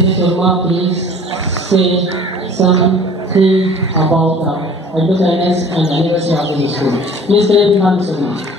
Mr. Sharma please say something about the advertisement and anniversary of the school. Please tell me, Mr. Sharma.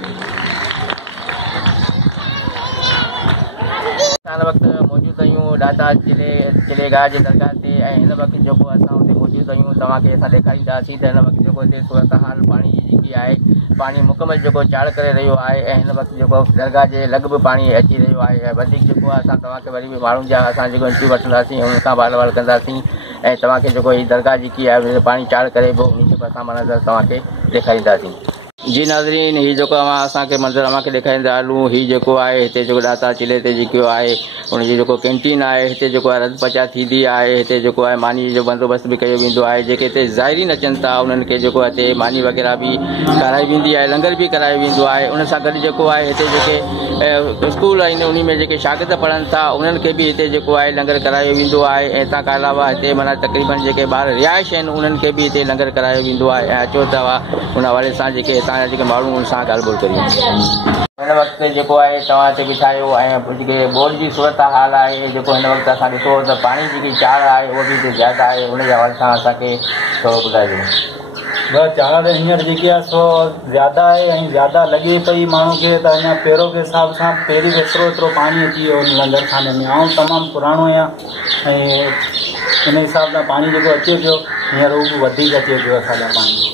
वक्त मौजूद आहियूं दाता चिलेगाह जे दरगाह ते ऐं हिन वक़्तु जेको असां हुते मौजूद आहियूं तव्हांखे असां ॾेखारींदासीं त हिन वक़्तु जेको हिते सूरत हाल पाणी जी जेकी आहे पाणी मुकमल जेको चाड़ करे रहियो आहे ऐं हिन वक़्तु जेको दरगाह जे लॻ बि पाणी अची रहियो आहे ऐं वधीक जेको आहे असां तव्हांखे वरी बि माण्हुनि जा असां जेको इंटरव्यू वठंदासीं ऐं हुन खां वाल कंदासीं ऐं तव्हांखे जेको हीअ दरगाह जेकी आहे पाणी चाड़ करे पोइ उन खे असां माना तव्हांखे ॾेखारींदासीं। जी नाज़रीन हीअ जेको असांखे मंज़र अव्हांखे ॾेखारींदा हलूं हीअ जेको आहे हिते जेको दाता चिले ते जेको आहे हुनजी जेको कैंटीन आहे हिते जेको आहे रध पचा थींदी आहे हिते जेको आहे मानी जो बंदोबस्तु बि कयो वेंदो आहे जेके हिते ज़ाइरीन अचनि था उन्हनि खे जेको आहे हिते मानी वग़ैरह बि कराई वेंदी आहे लंगर बि करायो वेंदो आहे उन सां गॾु जेको आहे हिते जेके स्कूल आहिनि उन में जेके शागिर्द पढ़नि था उन्हनि खे बि हिते जेको आहे लंगर करायो वेंदो आहे ऐं हितां खां अलावा हिते माना तक़रीबन जेके ॿार रिहाइश आहिनि उन्हनि खे बि हिते लंगर करायो वेंदो आहे ऐं अचो तव्हां हुन हवाले सां जेके हितां जेके माण्हू उन सां ॻाल्हि ॿोल करियूं। हिन वक़्तु जेको आहे तव्हां हिते बीठा आहियो ऐं जेके बोर्ड जी सूरत हाल आहे जेको हिन वक़्तु असां ॾिठो त पाणी जेकी चाड़ आहे उहा बि हिते ज़्यादा आहे उनजे हवाले सां असांखे थोरो ॿुधाइजो। बस चाड़ हींअर जेकी आहे सो ज़्यादा आहे ऐं ज़्यादा लॻे पई माण्हू खे त अञा पहिरों के हिसाब सां पहिरीं एतिरो पाणी अची वियो लंगर खाने में ऐं तमामु पुराणो आहियां ऐं इन हिसाब सां पाणी जेको अचे पियो हींअर उहो बि वधीक अचे पियो असांजा पाणी।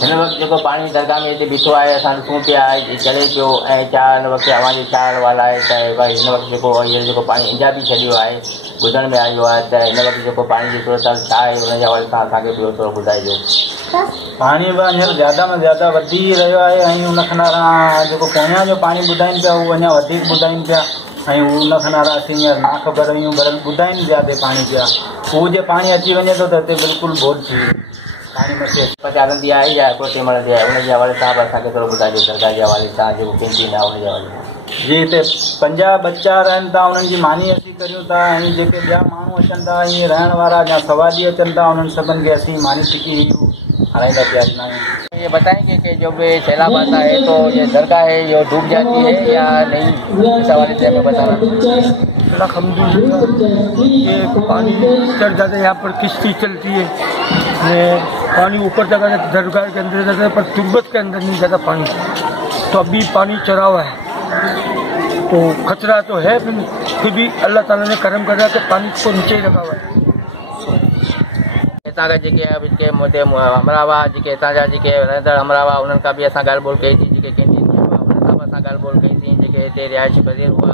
हिन वक़्तु जेको पाणी दरगाह में हिते बीठो आहे असां ॾिसूं पिया चढ़े पियो ऐं छा हिन वक़्तु अव्हांजे छा अहवालु आहे त भई हिन वक़्तु जेको हींअर जेको पाणी इंजा बि छॾियो आहे ॿुधण में आयो आहे त हिन वक़्तु जेको पाणी जी सूरत छा आहे हुनजे हवाले सां असांखे ॿियो थोरो ॿुधाइजो। पाणी बि हींअर ज़्यादा में ज़्यादा वधी रहियो आहे ऐं उन खां जेको पोयां जो पाणी ॿुधाइनि पिया उहो अञा वधीक ॿुधाइनि पिया ऐं उन खां असीं हींअर ना ख़बर हुयूं पर ॿुधाइनि ज़्यादा पाणी पिया उहो जे पाणी अची वञे थो त हिते बिल्कुलु बोड थी वियो पाणी मथे पचालंदी आहे या हिकिड़ो टेम हलंदी आहे उनजे हवाले सां बि असांखे थोरो ॿुधाइजो दरगाह जे हवाले सां जेको कैंटीन आहे उनजे हवाले सां। जी हिते 50 बच्चा रहनि था उन्हनि जी मानी असीं करियूं था ऐं जेके ॿिया माण्हू अचनि था ईअं रहण वारा या सवारी अचनि था उन्हनि सभिनि खे असीं मानी टिकी हराईंदा पिया आहियूं। ये बताएंगे कि जो भी सैलाब आता है तो ये दरगाह है ये डूब जाती है या नहीं इस हवाले से हमें बताना। अल्हम्दुलिल्लाह ये पानी चढ़ जाता है यहाँ पर किश्ती चलती है पानी ऊपर जाता है दरगाह के अंदर जाता है पर तुर्बत के अंदर नहीं जाता पानी तो अभी पानी चढ़ा हुआ है तो खतरा तो है फिर भी अल्लाह ताला ने करम कर रहा है कि पानी को नीचे ही लगा हुआ है। हितां जेके अमरावा जेके हितां जा जेके रहंदड़ अमरावा उन्हनि खां बि असां ॻाल्हि ॿोल कईसीं जेके कैंटीन उन्हनि सां बि असां ॻाल्हि ॿोल कईसीं जेके हिते रिहाइशी पज़ीर हुआ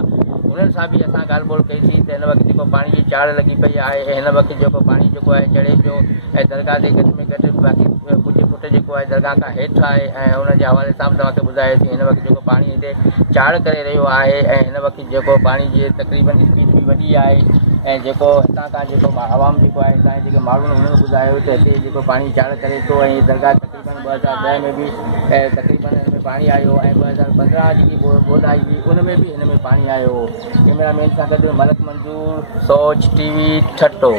उन्हनि सां बि असां ॻाल्हि ॿोल कईसीं त हिन वक़्तु जेको पाणी जी चाड़ लॻी पई आहे ऐं हिन वक़्तु जेको पाणी जेको आहे चढ़े पियो ऐं दरगाह ते घटि में घटि बाक़ी कुझु फुट जेको आहे दरगाह खां हेठि आहे ऐं हुनजे हवाले सां बि तव्हांखे ॿुधायोसीं हिन वक़्तु जेको पाणी हिते चाड़ करे रहियो आहे ऐं हिन वक़्तु जेको पाणी जी तक़रीबन स्पीड बि वॾी आहे ऐं जेको हितां खां जेको आवाम जेको आहे हितां जेके माण्हू उन्हनि ॿुधायो त हिते जेको पाणी चाड़ करे थो ऐं दरगाह तक़रीबन 2010 में बि तक़रीबन हिन में पाणी आयो ऐं 2015 जेकी बोर्ड आई हुई उन में बि हिन में पाणी आयो। कैमरामैन सां गॾु मलक मंजूर सोच टीवी ठट्टो।